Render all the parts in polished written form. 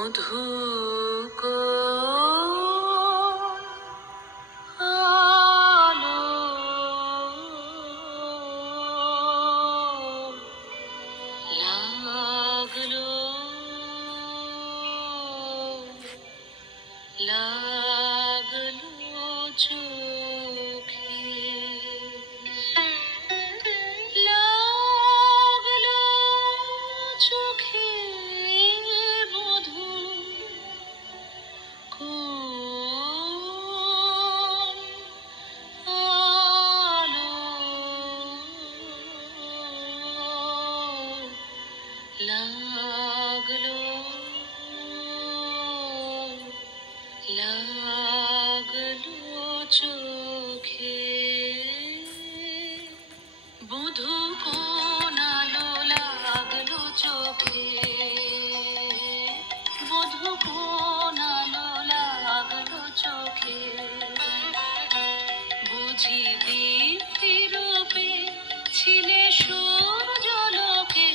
মধুক আলো লাগলো লাগলো চোখে লাগলো চোখে মধু কোন আলো লাগলো লাগলো চোখে বধূ কোন আলো লাগলো চোখে বধূ কোন আলো লাগলো চোখে বুঝি দীপ্তি রূপে ছিলে সূর্যলোকে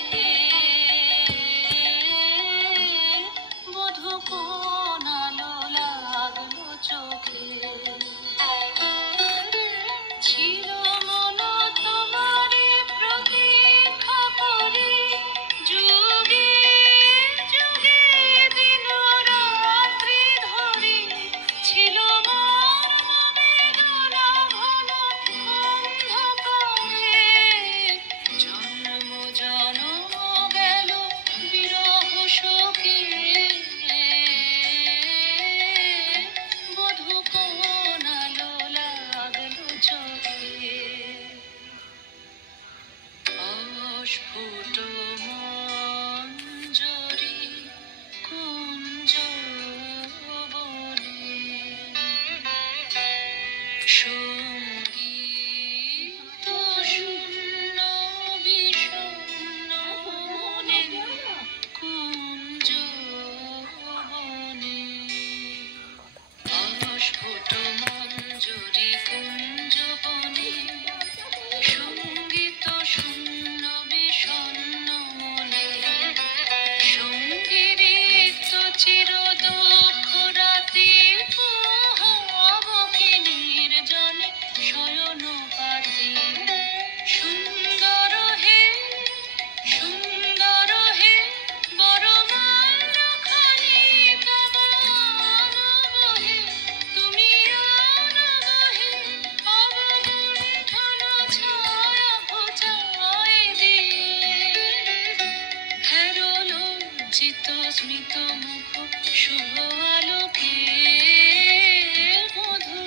বধূ কোন আলো লাগলো চোখে ছিল মন তোমারই প্রতীক্ষা করে যুগে যুগে দিন রাত্রি ধরে ছিল মোর বেদনা ঘন অন্ধকারে জন্ম জন্ম গেল বিরহ শোকে বধূ কোন আলো লাগলো চোখে অস্ফুট মঞ্জরি কুঞ্জ বনে সঙ্গীত শূন্য বিষণ্ণ মনে কুঞ্জ বনে অস্ফুট মঞ্জরি কুঞ্জ বনে সঙ্গীত শূন্য বিষণ্ণ মনে সঙ্গীত চির দুঃখ রাতি পোহাবকে নির্জনে শয়ন পাতি সুন্দর হে বড় মানখানি তব আনবহে তুমি আনবহে অবগুণ্ঠন ছায়া ঘোচায় দিয়ে হেরো লজ্জিত স্মিত মুখ শুভ আলোকে মধু